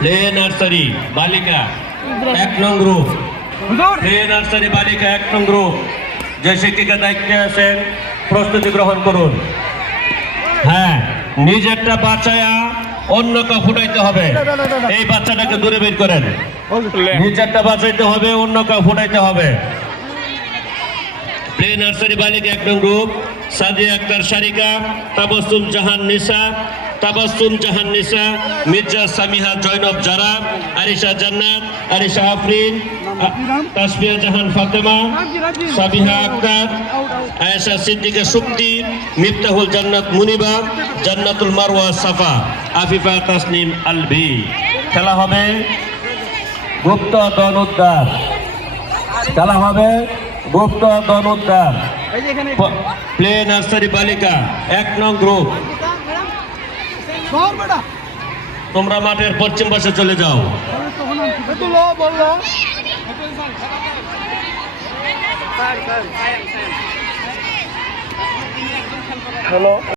Play nursery বালিকা 1 নং group, play nursery বালিকা 1 নং গ্রুপ। যে শিক্ষিকা দায়িত্বে আছেন প্রস্তুতি গ্রহণ করুন। হ্যাঁ, নিজেরটা বাঁচায়া অন্যকে ফুটাইতে হবে। এই বাচ্চাটাকে দূরে বের করেন। নিজেরটা বাঁচাইতে হবে, অন্যকে ফুটাইতে হবে। প্লে নার্সারি বালিকা 1 নং গ্রুপ, সাদিয়া আক্তার সারিকা, তাবাসসুম জাহান নিসা, তাবাসসুম জাহান নিসা, মির্জা সামিহা জয়নব জারা, আরিশা জান্নাত, আরিশা আফরিন, তাসফিয়া জাহান ফাতেমা, সাবিহা আক্তার, আয়েশা সিদ্দিকা সুক্তি, মিফতাহুল জান্নাত মুনিবা, জান্নাতুল মারওয়া সাফা, আফিফা তাসনিম আলভি। খেলা হবে গুপ্ত দন উদ্ধার, খেলা হবে গুপ্ত দন উদ্ধার। প্লে নার্সারি বালিকা 1 নং গ্রুপ, তোমরা মাঠের পশ্চিম পাশে চলে যাও। হ্যালো।